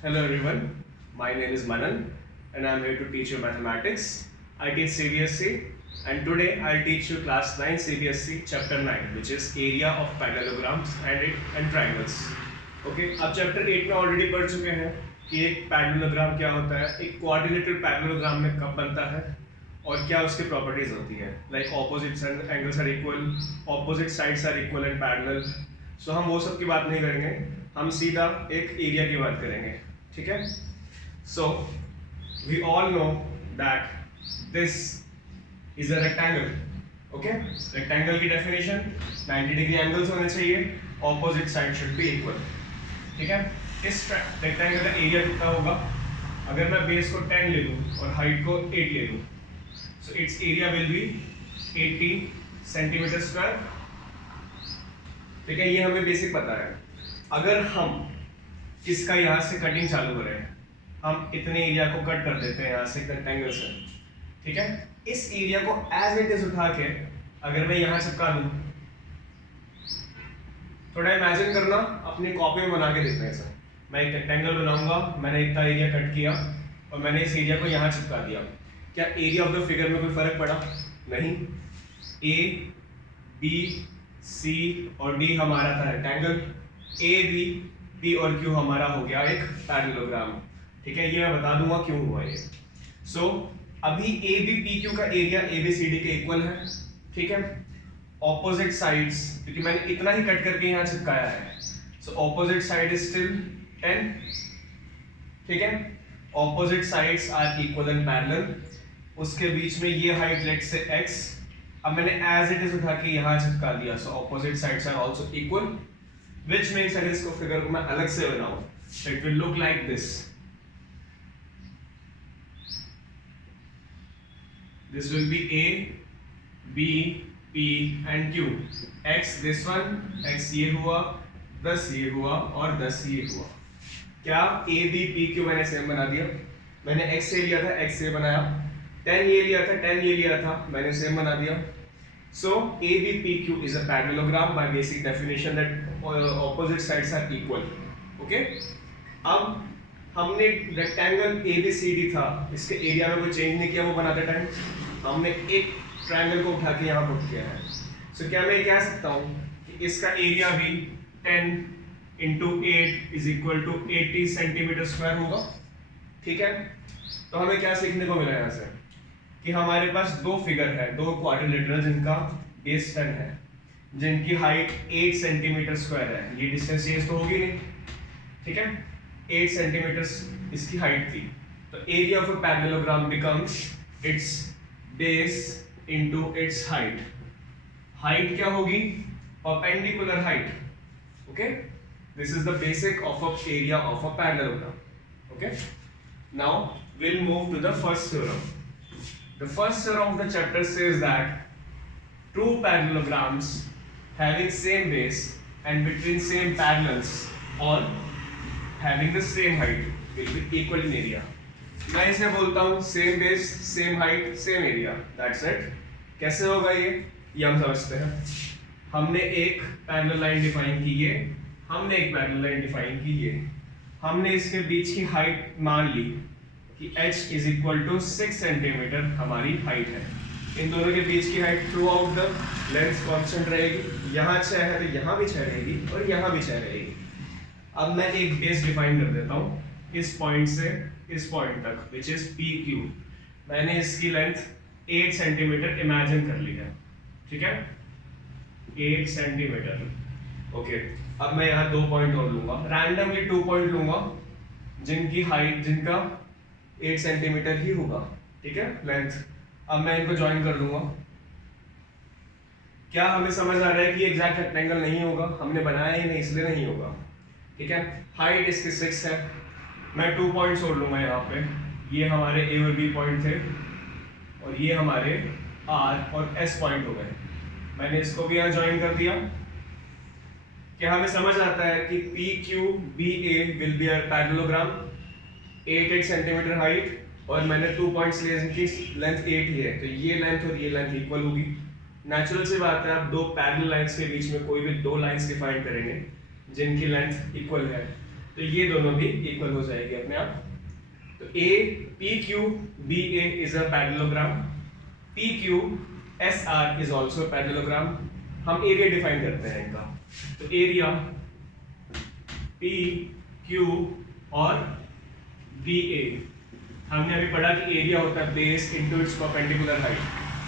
Hello everyone, my name is Manan and I am here to teach you mathematics. I teach CBSE and today I'll teach you class 9 CBSE chapter 9 which is area of parallelograms and triangles. Okay, अब chapter 8 में already पढ़ चुके हैं कि एक parallelogram क्या होता है, एक कोऑर्डिनेटेड पैरेललोग्राम में कब बनता है और क्या उसकी प्रॉपर्टीज होती है, like opposite angles are equal, opposite sides are equal and parallel. So हम वो सब की बात नहीं करेंगे, हम सीधा एक एरिया की बात करेंगे. ठीक है. So we all know that this is a rectangle. Okay, rectangle की डेफिनेशन 90 डिग्री एंगल्स होने चाहिए, opposite side should be equal. ठीक है. इस रेक्टेंगल का एरिया कितना होगा? अगर मैं बेस को 10 ले लूँ और हाइट को 8 ले लूँ, so its area will be 80 centimetre square. ठीक है, ये हमें बेसिक पता है. अगर हम इसका यहाँ से कटिंग चालू करें, हम इतने एरिया को कट कर देते हैं यहाँ से रेक्टेंगल से. ठीक है. इस एरिया को एज इट इज उठा के अगर मैं यहाँ चिपका दूं, थोड़ा इमेजिन करना, अपनी कॉपी में बना के देखना है सर. मैं एक रेक्टेंगल बनाऊंगा, मैंने इतना एरिया कट किया और मैंने इस एरिया को यहाँ चिपका दिया. क्या एरिया ऑफ द फिगर में कोई फर्क पड़ा? नहीं. ए बी सी और डी हमारा था रेक्टेंगल, ए बी पी और क्यू हमारा हो गया एक पैरेललोग्राम. ठीक है, ये मैं बता दूंगा क्यों हुआ ये. सो अभी ए बी पी क्यू का area A B C D के इक्वल है. ठीक है. ऑपोजिट साइड्स, क्योंकि मैंने इतना ही कट करके यहाँ चिपकाया है, so opposite side is still 10. ठीक है. Opposite sides are equal and parallel. उसके बीच में ये हाइट लेट से x, अब मैंने एज इट इज उठा के यहाँ चिपका दिया, so opposite sides are also equal, which means अगर इसको फिगर को मैं अलग से बनाऊं, it will look like this. This will be a b p and q. x दिस वन, x ये हुआ, 10 ये हुआ और 10 ये हुआ. क्या a b p q मैंने सेम बना दिया? मैंने x से लिया था, x से बनाया. 10 ये लिया था, 10 ये लिया था, मैंने सेम बना दिया. So ABPQ is a parallelogram by basic definition that opposite sides are equal. Okay? अब हमने रेक्टेंगल ABCD था, इसके एरिया में कोई चेंज नहीं किया वो बनाते टाइम. हमने एक ट्रायंगल को उठा के यहाँ पुट किया है. So क्या मैं कह सकता हूँ कि इसका एरिया भी 10 into 8 is equal to 80 centimetre square होगा. ठीक है. तो हमें क्या सीखने को मिला यहाँ से कि हमारे पास दो फिगर है, दो क्वाड्रिलेटरल जिनका बेस 10 है, जिनकी हाइट 8 सेंटीमीटर स्क्वायर है. ये डिस्टेंस चेंज तो होगी नहीं. ठीक है. 8 सेंटीमीटर इसकी हाइट थी, तो area of a parallelogram becomes it's base into it's height. Height क्या होगी? Perpendicular height. Okay, this is the basic of a area of a parallelogram. Okay, now we'll move to the first theorem. The first theorem of the chapter says that two parallelograms having same base and between same parallels or having the same height will be equal in area. मैं इसे बोलता हूँ same base, same height, same area. That's it. कैसे होगा ये हम समझते हैं. हमने एक पैरेलल लाइन डिफाइन की है, हमने एक पैरेलल लाइन डिफाइन की है, हमने इसके बीच की हाइट मान ली कि h is equal to 6 centimetre हमारी हाइट है. इन दोनों के बीच की height through out the length constant रहेगी. यहाँ 6 है तो यहाँ भी 6 रहेगी और यहाँ भी 6 रहेगी. अब मैं एक बेस डिफाइन कर देता हूँ इस पॉइंट से इस पॉइंट तक, विच इज PQ. मैंने इसकी लेंथ 8 सेंटीमीटर इमेजिन कर ली है. ठीक है, 8 सेंटीमीटर. ओके, अब मैं यहाँ 2 पॉइंट और लूंगा, रैंडमली 2 पॉइंट लूंगा जिनकी हाइट, जिनका 8 सेंटीमीटर ही होगा. ठीक है, लेंथ. अब मैं इनको ज्वाइन कर लूंगा. क्या हमें समझ आ रहा है कि एग्जैक्ट रेक्टेंगल नहीं होगा? हमने बनाया ही नहीं इसलिए नहीं होगा. ठीक है. हाइट इसकी 6 है. मैं 2 पॉइंट्स और लूंगा यहाँ पे. ये हमारे A और B पॉइंट थे और ये हमारे R और S पॉइंट हो गए. मैंने इसको भी यहाँ ज्वाइन कर दिया. क्या हमें समझ आता है कि PQBA will be a parallelogram, 8 centimetre height और मैंने 2 पॉइंट्स लिए जिनकी लेंथ 8 ही है, तो ये लेंथ और ये लेंथ इक्वल होगी. नेचुरल सी बात है, आप दो पैरेलल लाइंस के बीच में कोई भी दो लाइंस डिफाइन करेंगे जिनकी लेंथ इक्वल है, तो ये दोनों भी इक्वल हो जाएगी अपने आप। तो A P Q B A is a parallelogram, P Q S R is also parallelogram. हम एरिया डिफाइन करते हैं इनका। तो एरिया पी क्यू और बी ए, हमने अभी पढ़ा कि एरिया होता है base into its perpendicular height.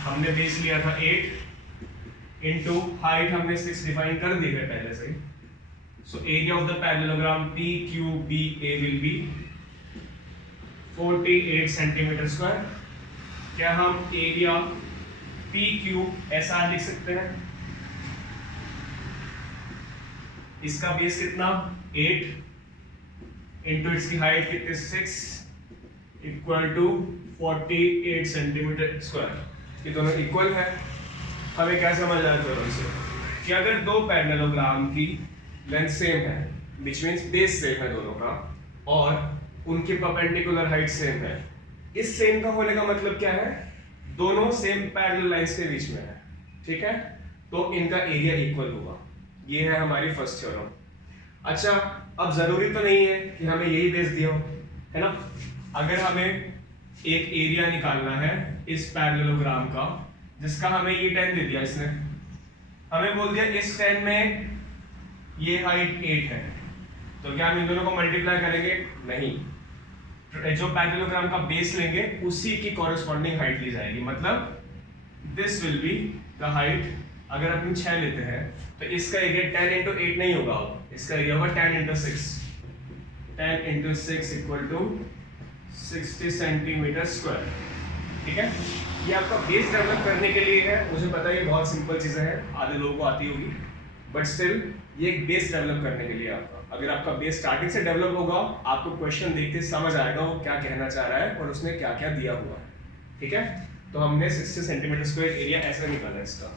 हमने बेस लिया था 8 इनटू हाइट हमने 6 डिफाइन कर दी है पहले से। So area of the parallelogram P Q B A will be 48 centimetre square. क्या हम area P Q S R लिख सकते हैं? इसका बेस कितना 8 इनटू इसकी हाइट कितनी 6 इक्वल टू 48 सेंटीमीटर स्क्वायर। ये दोनों इक्वल है। हमें क्या समझ आया दोनों से कि अगर दो पैरेललोग्राम की लेंथ सेम है, विच मीन्स बेस सेम है दोनों का, और उनकी परपेंडिकुलर हाइट सेम है। इस सेम का होने का मतलब क्या है? दोनों सेम पैरेलल लाइंस के बीच में है, ठीक है? तो इनका एरिया इक्वल होगा। ये है हमारी फर्स्ट थ्योरम। अच्छा, अब जरूरी तो नहीं है कि हमें यही बेस दिया हो, है ना? अगर हमें एक एरिया निकालना है इस पैरेललोग्राम का जिसका हमें ये 10 दे दिया, इसने हमें बोल दिया इस 10 में ये हाइट 8 है, तो क्या हम इन दोनों को मल्टीप्लाई करेंगे? नहीं। जो पैरेललोग्राम का बेस लेंगे उसी की कॉरेस्पॉन्डिंग हाइट ली जाएगी। मतलब this will be the height. अगर अपन 6 लेते हैं तो इसका एरिया 10 इंटू 8 नहीं होगा, इसका एरिया होगा 10 into 6। 10 into 6 equal to 60 centimetre square, ठीक है? ये आपका बेस डेवलप करने के लिए है। मुझे पता है ये बहुत सिंपल चीजें हैं, आधे लोगों को आती होगी, बट स्टिल ये एक बेस डेवलप करने के लिए आपका। अगर आपका बेस स्टार्टिंग से डेवलप होगा, आपको क्वेश्चन देखते समझ आएगा वो क्या कहना चाह रहा है और उसने क्या क्या दिया हुआ है, ठीक है? तो हमने 60 सेंटीमीटर स्क्वायर एरिया ऐसे निकाला इसका।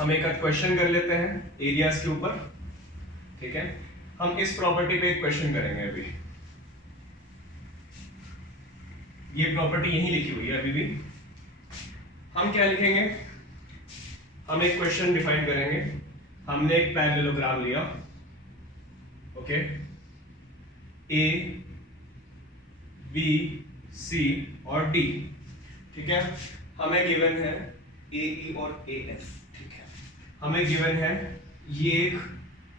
हम एक क्वेश्चन कर लेते हैं एरियाज के ऊपर, ठीक है? हम इस प्रॉपर्टी पे एक क्वेश्चन करेंगे अभी। ये प्रॉपर्टी यहीं लिखी हुई है अभी भी। हम क्या लिखेंगे? हम एक क्वेश्चन डिफाइन करेंगे। हमने एक पैरेललोग्राम लिया, ओके, ए बी सी और डी, ठीक है? हमें गिवन है ए ई और ए एफ, ठीक है? हमें गिवन है ये एक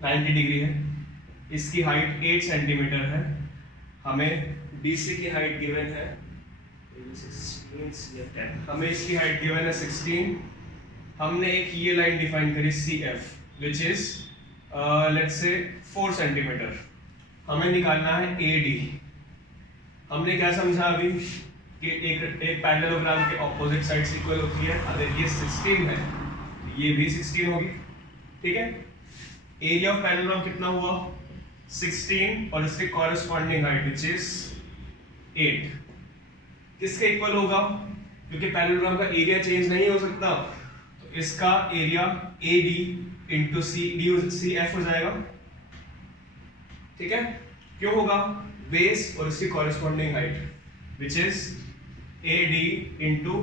90 डिग्री है, इसकी हाइट 8 सेंटीमीटर है। हमें BC की हाइट गिवन है 16, हमें इसकी हाइट गिवन है 16। हमने एक ये लाइन डिफाइन करी CF which is let's say 4 centimetre. हमें निकालना है AD। हमने क्या समझा अभी कि एक पैरेललोग्राम के ऑपोजिट साइड्स इक्वल होती है। अगर ये 16 है ये भी 16 होगी, ठीक है? एरिया ऑफ पैरेललोग्राम कितना हुआ 16 और इसके कॉरेस्पॉन्डिंग हाइट विच इज 8 किसके इक्वल होगा? क्योंकि पैरेललोग्राम का एरिया चेंज नहीं हो सकता, तो इसका एरिया AD इंटू CF हो जाएगा, ठीक है? क्यों होगा? बेस और इसकी corresponding height which is AD into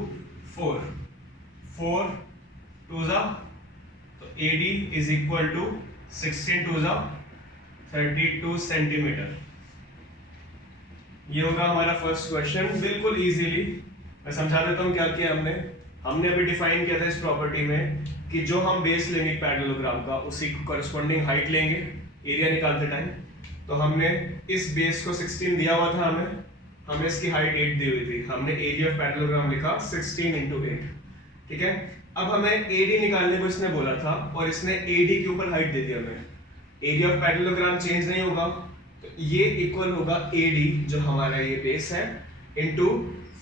4 two ज़ा, तो AD is equal to 16 two ज़ा 32 सेंटीमीटर। ये होगा हमारा फर्स्ट क्वेश्चन, बिल्कुल इजीली। मैं समझा देता हूँ क्या किया हमने अभी डिफाइन किया था इस प्रॉपर्टी में कि जो हम बेस लेंगे पैरेललोग्राम का उसी को कॉरेस्पॉन्डिंग हाइट लेंगे एरिया निकालते टाइम। तो हमने इस बेस को 16 दिया हुआ था, हमें इसकी हाइट 8 दी हुई थी। हमने एरिया ऑफ पैरेललोग्राम लिखा 16 इंटू 8, ठीक है? अब हमें AD निकालने को इसने बोला था और इसने AD के ऊपर हाइट दे दी हमें। एरिया ऑफ पैरेललोग्राम चेंज नहीं होगा, तो ये इक्वल होगा AD जो हमारा ये बेस है into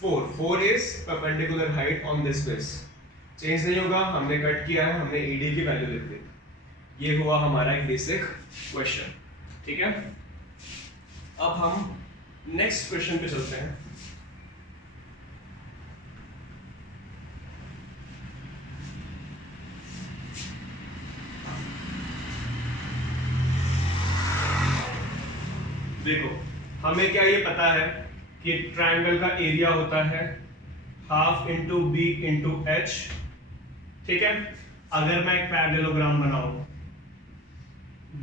4 is perpendicular height on this base. Change नहीं होगा, हमने कट किया है, हमने AD की वैल्यू लिख दी। ये हुआ हमारा एक बेसिक क्वेश्चन, ठीक है? अब हम नेक्स्ट क्वेश्चन पे चलते हैं। देखो, हमें क्या ये पता है कि ट्रायंगल का एरिया होता है half into B into H, ठीक है? अगर मैं एक पैरेललोग्राम बनाऊं,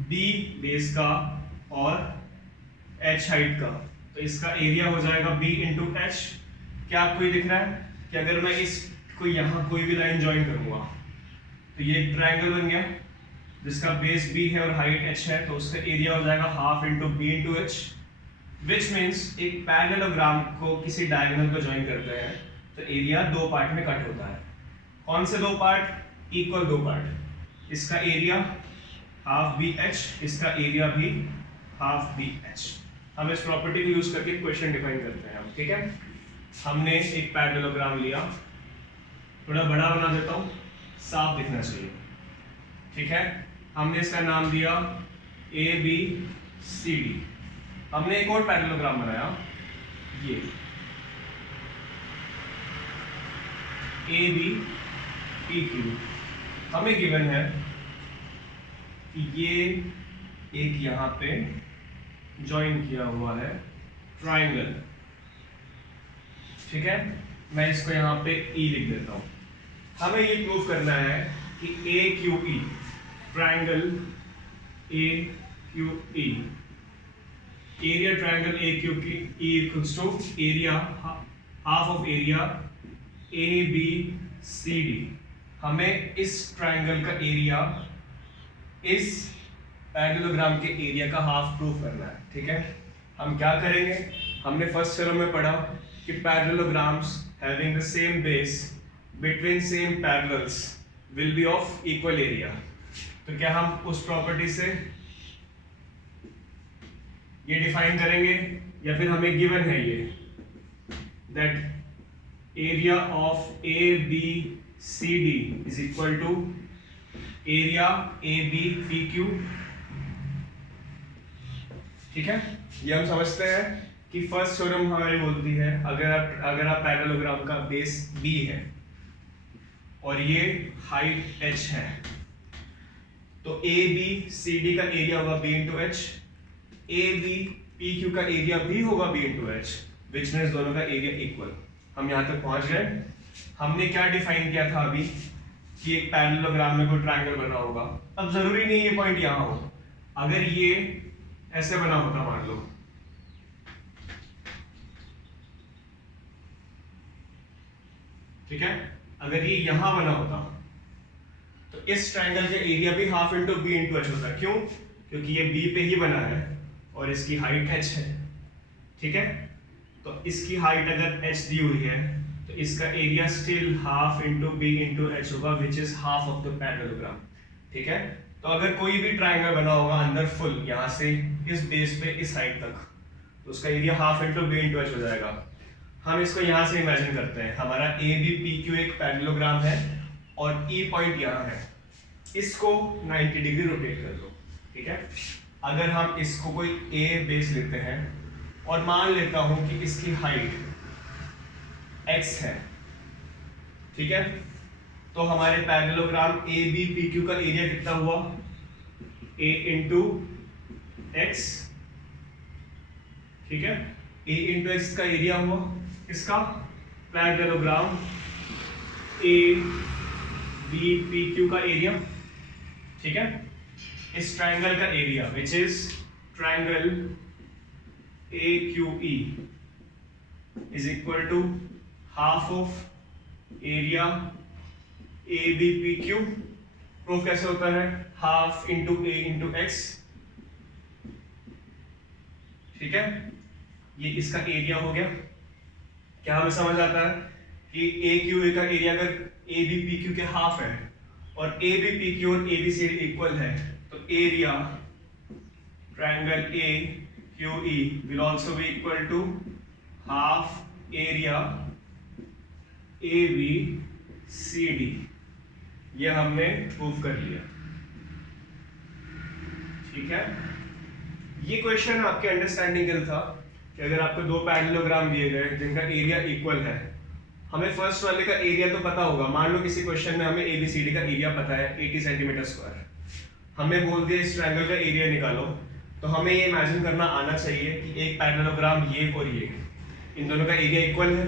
बी बेस का और h हाइट का, तो इसका एरिया हो जाएगा b इंटू एच। क्या आपको ये दिख रहा है कि अगर मैं इसको यहाँ कोई भी लाइन ज्वाइन करूंगा तो ये एक ट्रायंगल बन गया जिसका बेस b है और हाइट h है, तो उसका एरिया हो जाएगा half into b into H, which means एक पैरेललोग्राम को किसी डायगोनल को ज्वाइन करते हैं तो एरिया दो पार्ट में कट होता है। कौन से दो पार्ट? इक्वल दो पार्ट। इसका एरिया हाफ बी एच, इसका एरिया भी हाफ बी एच। हम इस प्रॉपर्टी को यूज करके क्वेश्चन डिफाइन करते हैं। ठीक है, हमने एक पैरेललोग्राम लिया, थोड़ा बड़ा बना देता हूं, साफ दिखना चाहिए। ठीक है, हमने इसका नाम दिया ए बी सी डी। हमने एक और पैरेललोग्राम बनाया, ये ए बी पी क्यू। हमें गिवन है कि ये एक यहां पे ज्वाइन किया हुआ है ट्राइंगल। ठीक है, मैं इसको यहां पे ई लिख देता हूं। हमें ये प्रूव करना है कि A Q E, triangle A Q E, area triangle A Q की E equals to area half of area A B C D. हमें इस ट्राइंगल का एरिया इस पैरेललोग्राम के एरिया का हाफ प्रूफ करना है। ठीक है, हम क्या करेंगे? हमने फर्स्ट थ्योरम में पढ़ा कि parallelograms having the same base between same parallels will be of equal area. तो क्या हम उस प्रॉपर्टी से ये डिफाइन करेंगे या फिर हमें गिवन है ये that area of A B C D is equal to area A B P Q. ठीक है, ये हम समझते हैं कि फर्स्ट थ्योरम हमारी बोलती है अगर आप पैरेललोग्राम का बेस b है और ये हाइट h है तो ए बी सी डी का एरिया होगा b into H, A B P Q का एरिया भी होगा b into H, which means दोनों का एरिया इक्वल। हम यहां तक पहुंच गए। हमने क्या डिफाइन किया था अभी कि एक पैरेललोग्राम में कोई ट्रायंगल बना होगा। अब जरूरी नहीं ये पॉइंट यहां हो, अगर ये ऐसे बना होता मान लो, ठीक है, अगर ये यहां बना होता तो इस ट्रायंगल का एरिया भी half into B into H होता। क्यों? क्योंकि ये बी पे ही बना है और इसकी हाइट एच है। ठीक है, तो इसकी हाइट अगर एच दी हुई है तो इसका area still half into B into H होगा, which is half of the parallelogram. ठीक है, तो अगर कोई भी ट्रायंगल बना होगा अंदर फुल यहां से इस बेस पे इस हाइट तक, तो उसका area half into B into H हो जाएगा। हम इसको यहां से इमेजिन करते हैं, हमारा ए बी पी क्यू एक पैरेललोग्राम है और ई पॉइंट यहां है, इसको 90 डिग्री रोटेट कर दो। ठीक है, अगर हम इसको कोई ए बेस लेते हैं और मान लेता हूं कि इसकी हाइट x है, ठीक है, तो हमारे parallelogram A B P Q का एरिया कितना हुआ? a into X. ठीक है, a इंटू एक्स का एरिया हुआ इसका parallelogram A B P Q का एरिया। ठीक है, इस ट्रायंगल का area which is triangle A Q E is equal to half of area A B P Q. Proof कैसे होता है? Half into A into X. ठीक है, ये इसका एरिया हो गया। क्या हमें समझ आता है कि ए क्यू ए का एरिया अगर ए बी पी क्यू के हाफ है और ए बी पी क्यू और A B C D equal है तो area triangle A Q E will also be equal to half area A B C D. ये हमने prove कर लिया। ठीक है, ये क्वेश्चन आपके अंडरस्टैंडिंग के लिए था कि अगर आपको दो पैरेललोग्राम दिए गए जिनका एरिया इक्वल है, हमें फर्स्ट वाले का एरिया तो पता होगा। मान लो किसी क्वेश्चन में हमें एबीसीडी का एरिया पता है 80 सेंटीमीटर स्क्वायर, हमें बोल दिया इस ट्रायंगल का एरिया निकालो, तो हमें ये इमेजिन करना आना चाहिए कि एक पैरेललोग्राम ये और ये, इन दोनों का एरिया इक्वल है।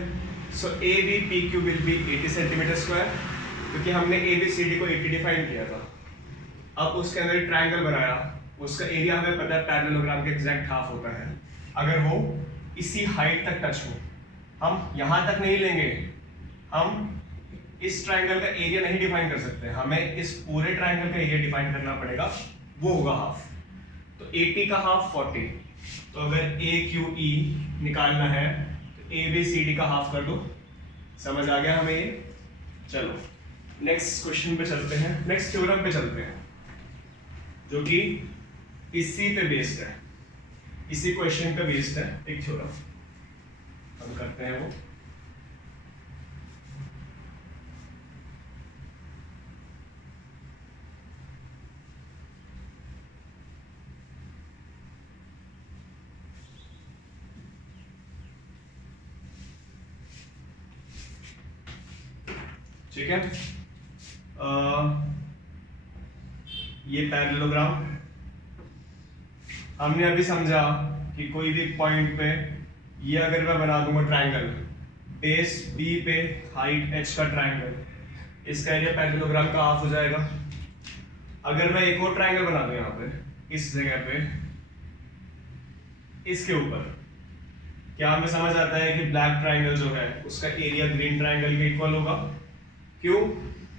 So A B P Q will be 80 centimetre square, क्योंकि हमने ए बी सी डी को 80 डिफाइन किया था। अब उसके अंदर ट्रायंगल बनाया उसका एरिया हमें पता है पैरेललोग्राम के एग्जैक्ट हाफ होता है अगर वो इसी हाइट तक टच हो। हम यहाँ तक नहीं लेंगे, हम इस ट्राइंगल का एरिया नहीं डिफाइन कर सकते, हमें इस पूरे ट्राइंगल का एरिया डिफाइन करना पड़ेगा, वो होगा हाफ। तो 80 का हाफ 40, तो अगर AQE निकालना है तो ABCD का हाफ कर दो। समझ आ गया हमें ये? चलो नेक्स्ट क्वेश्चन पे चलते हैं, नेक्स्ट थ्योरम पे चलते हैं जो कि इसी पे बेस्ड है, इसी क्वेश्चन पे बेस्ड है एक थ्योरम। हम करते हैं वो। ठीक है, ये पैरेललोग्राम हमने अभी समझा कि कोई भी पॉइंट पे ये अगर मैं बना दूंगा ट्राइंगल, बेस B पे हाइट H का ट्राइंगल, इसका एरिया पैरेललोग्राम का हाफ हो जाएगा। अगर मैं एक और ट्राइंगल बना दूं यहाँ पे इस जगह पे, इसके ऊपर, क्या हमें समझ आता है कि ब्लैक ट्राइंगल जो है उसका एरिया ग्रीन ट्राइंगल के इक्वल होगा? क्यों?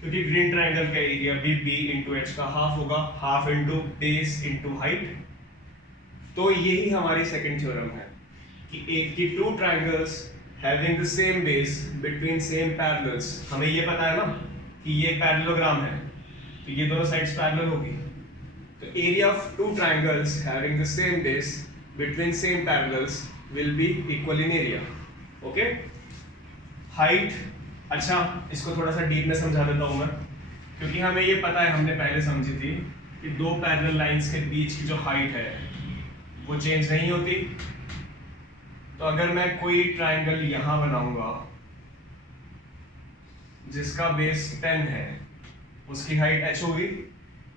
क्योंकि ग्रीन ट्राइंगल का एरिया भी B इंटू एच का हाफ होगा, half into base into height. तो यही हमारी सेकंड थ्योरम है कि two triangles having the same base between same parallels, हमें ये पता है ना कि ये पैरेललोग्राम है तो ये दोनों साइड्स पैरेलल होगी, तो area of two triangles having the same base between same parallels will be equal in area. Okay, height, अच्छा इसको थोड़ा सा डीप में समझा देता हूँ मैं, क्योंकि हमें ये पता है, हमने पहले समझी थी कि दो पैरेलल लाइंस के बीच की जो हाइट है वो चेंज नहीं होती। तो अगर मैं कोई ट्राइंगल यहाँ बनाऊंगा जिसका बेस 10 है, उसकी हाइट h होगी।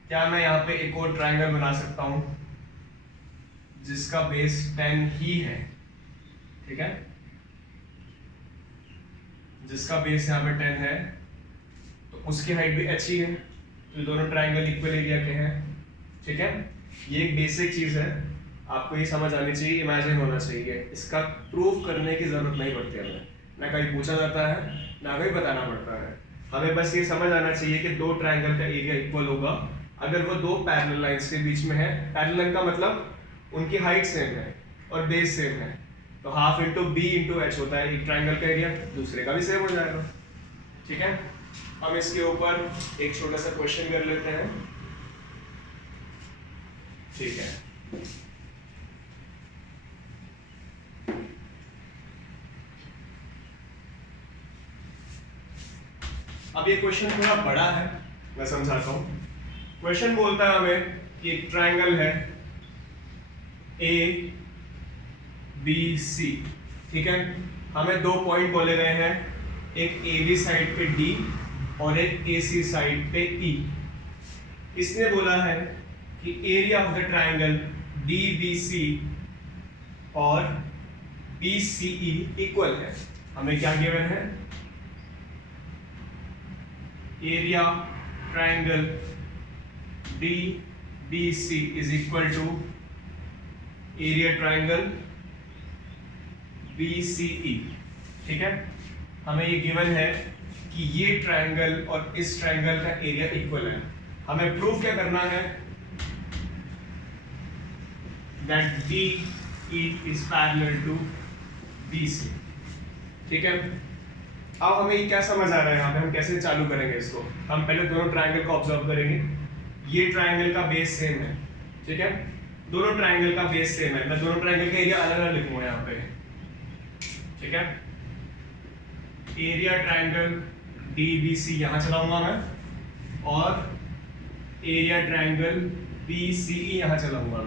क्या मैं यहाँ पे एक और ट्राइंगल बना सकता हूँ जिसका बेस 10 ही है? ठीक है, जिसका बेस यहाँ पे 10 है तो उसकी हाइट भी h ही है, तो दोनों ट्राइंगल इक्वल एरिया के हैं। ठीक है, ये एक बेसिक चीज है, आपको ये समझ आनी चाहिए, इमेजिन होना चाहिए, इसका प्रूफ करने की जरूरत नहीं पड़ती हमें, ना कहीं पूछा जाता है ना कहीं बताना पड़ता है, हमें बस ये समझ आना चाहिए कि दो ट्राइंगल का एरिया इक्वल होगा अगर वो दो पैरेलल लाइंस के बीच में है। पैरेलल का मतलब उनकी हाइट सेम है और बेस सेम है, तो half into B into H होता है एक ट्राइंगल का एरिया, दूसरे का भी सेम हो जाएगा। ठीक है, हम इसके ऊपर एक छोटा सा क्वेश्चन कर लेते हैं। ठीक है, अब ये क्वेश्चन थोड़ा बड़ा है, मैं समझाता हूं। क्वेश्चन बोलता है हमें कि एक ट्राइंगल है ए बी सी। ठीक है, हमें दो पॉइंट बोले गए हैं, एक ए बी साइड पे डी और एक ए सी साइड पे ई। इसने बोला है कि area of the triangle D B C और बी सी ई इक्वल है। हमें क्या गिवन है? Area triangle D B C is equal to area triangle B C E. ठीक है, हमें ये गिवन है कि ये ट्राइंगल और इस ट्राइंगल का एरिया इक्वल है। हमें प्रूव क्या करना है? That D E is parallel to B C. ठीक है, अब हमें ये क्या समझ आ रहा है यहाँ पे, हम कैसे चालू करेंगे इसको? हम पहले दोनों ट्राइंगल को ऑब्जर्व करेंगे। ये ट्राइंगल का बेस सेम है, ठीक है, दोनों ट्राइंगल का बेस सेम है। मैं दोनों ट्राइंगल का एरिया अलग अलग लिखूंगा यहाँ पे। ठीक है, area triangle D B C यहाँ चलाऊंगा मैं, और area triangle B C E यहाँ चलाऊंगा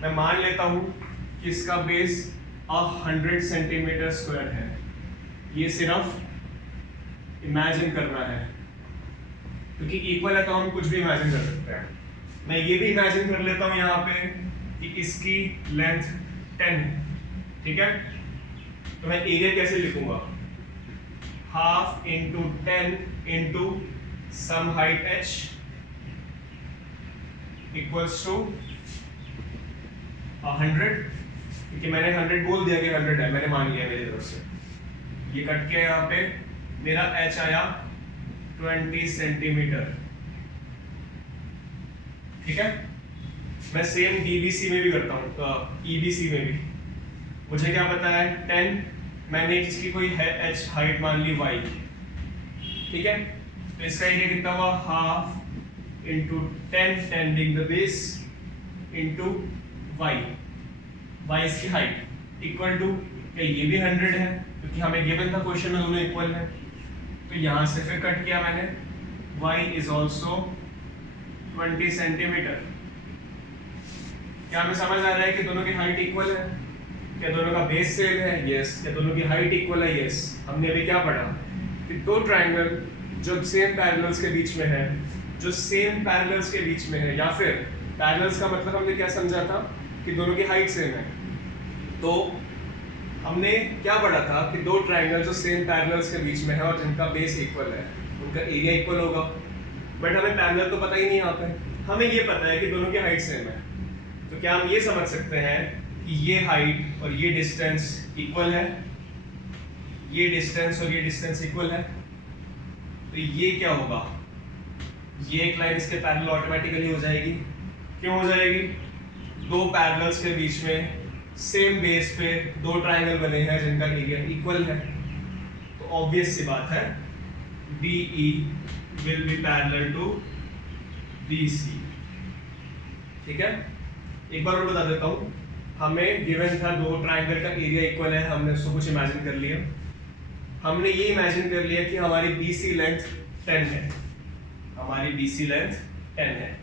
मैं मान लेता हूँ कि इसका बेस 100 सेंटीमीटर स्क्वायर है। ये सिर्फ इमेजिन करना है, क्योंकि इक्वल है तो हम कुछ भी इमेजिन कर सकते हैं। मैं ये भी इमेजिन कर लेता हूँ यहाँ पे कि इसकी लेंथ 10 है। ठीक है, तो मैं एरिया कैसे लिखूंगा? Half into 10 into sum height h equals to 100, क्योंकि मैंने 100 बोल दिया कि 100 है, मैंने मान लिया मेरी तरफ से। ये कट के यहाँ पे मेरा h आया 20 सेंटीमीटर, ठीक है। मैं सेम DBC में भी करता हूँ, EBC में भी। मुझे क्या पता है 10, मैंने इसकी कोई h हाइट मान ली y, ठीक है। तो इसका एरिया कितना हुआ, half into 10 10 being the base into y इसकी हाइट इक्वल टू, ये भी 100 है क्योंकि हमें गिवन था क्वेश्चन में दोनों इक्वल है। तो यहाँ से फिर कट किया मैंने, y इज ऑल्सो 20 सेंटीमीटर। क्या हमें समझ आ रहा है कि दोनों की हाइट इक्वल है? क्या दोनों का बेस सेम है? यस। क्या दोनों की हाइट इक्वल है? यस। हमने अभी क्या पढ़ा कि दो ट्रायंगल जो सेम पैरेलल्स के बीच में है, जो सेम पैरेलल्स के बीच में है, या फिर पैरेलल्स का मतलब हमने क्या समझा था कि दोनों की हाइट सेम है। तो हमने क्या पढ़ा था कि दो ट्रायंगल जो सेम पैरेलल्स के बीच में है और जिनका बेस इक्वल है, उनका एरिया इक्वल होगा। बट हमें पैरेलल तो पता ही नहीं आता है, हमें ये पता है कि दोनों की हाइट सेम है। तो क्या हम ये समझ सकते हैं कि ये हाइट और ये डिस्टेंस इक्वल है, ये डिस्टेंस और ये डिस्टेंस इक्वल है। तो ये क्या होगा, ये एक लाइन इसके पैरेलल ऑटोमेटिकली हो जाएगी। क्यों हो जाएगी? दो पैरेलल्स के बीच में सेम बेस पे दो ट्रायंगल बने हैं जिनका एरिया इक्वल है। तो ऑब्वियस सी बात है DE will be parallel to BC, ठीक है। एक बार और बता देता हूँ, हमें गिवन था दो ट्रायंगल का एरिया इक्वल है, हमने उसको कुछ इमेजिन कर लिया। हमने ये इमेजिन कर लिया कि हमारी BC लेंथ 10 है, हमारी BC लेंथ 10 है।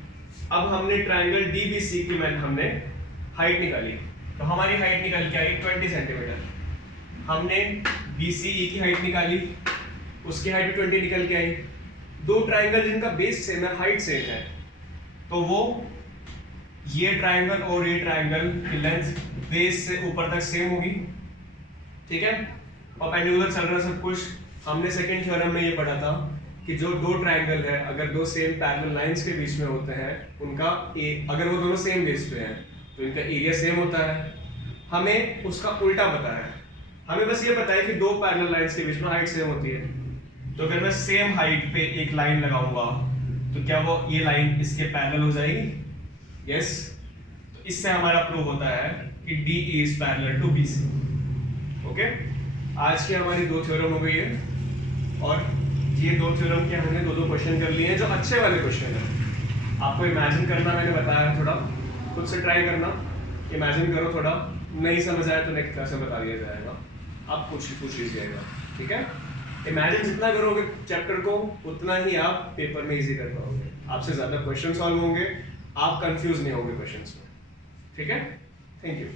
अब हमने ट्रायंगल DBC की हमने हाइट निकाली, तो हमारी हाइट निकल के आई 20 सेंटीमीटर। हमने BCE की हाइट निकाली, उसकी हाइट 20 निकल के आई। दो ट्रायंगल जिनका बेस सेम है, हाइट सेम है, तो वो ये ट्रायंगल और ये ट्रायंगल की लेंथ बेस से ऊपर तक सेम होगी, ठीक है। परपेंडिकुलर चल रहा सब कुछ। हमने सेकंड थ्योरम में ये पढ़ा था कि जो दो ट्रायंगल है, अगर दो सेम पैरेलल लाइंस के बीच में होते हैं, उनका अगर वो दोनों सेम बेस पे हैं तो इनका एरिया सेम होता है। हमें उसका उल्टा पता है, हमें बस ये पता है कि दो पैरेलल लाइंस के बीच में हाइट सेम होती है। तो अगर मैं सेम हाइट पे एक लाइन लगाऊंगा तो क्या वो ये लाइन इसके पैरेलल हो जाएगी? यस। तो इससे हमारा प्रूव होता है कि DE is parallel to BC। Okay, आज की हमारी दो थ्योरम हो गई है, और ये दो थ्योरम के हमने दो क्वेश्चन कर लिए हैं जो अच्छे वाले क्वेश्चन है। आपको इमेजिन करना मैंने बताया, थोड़ा खुद से ट्राई करना, इमेजिन करो थोड़ा। नहीं समझ आया तो नेक्स्ट क्लास में बता दिया जाएगा, आप पूछ लीजिएगा, ठीक है। इमेजिन जितना करोगे चैप्टर को, उतना ही आप पेपर में इजी कर पाओगे, आपसे ज्यादा क्वेश्चन सॉल्व होंगे, आप कंफ्यूज नहीं होंगे क्वेश्चंस में, ठीक है। Thank you.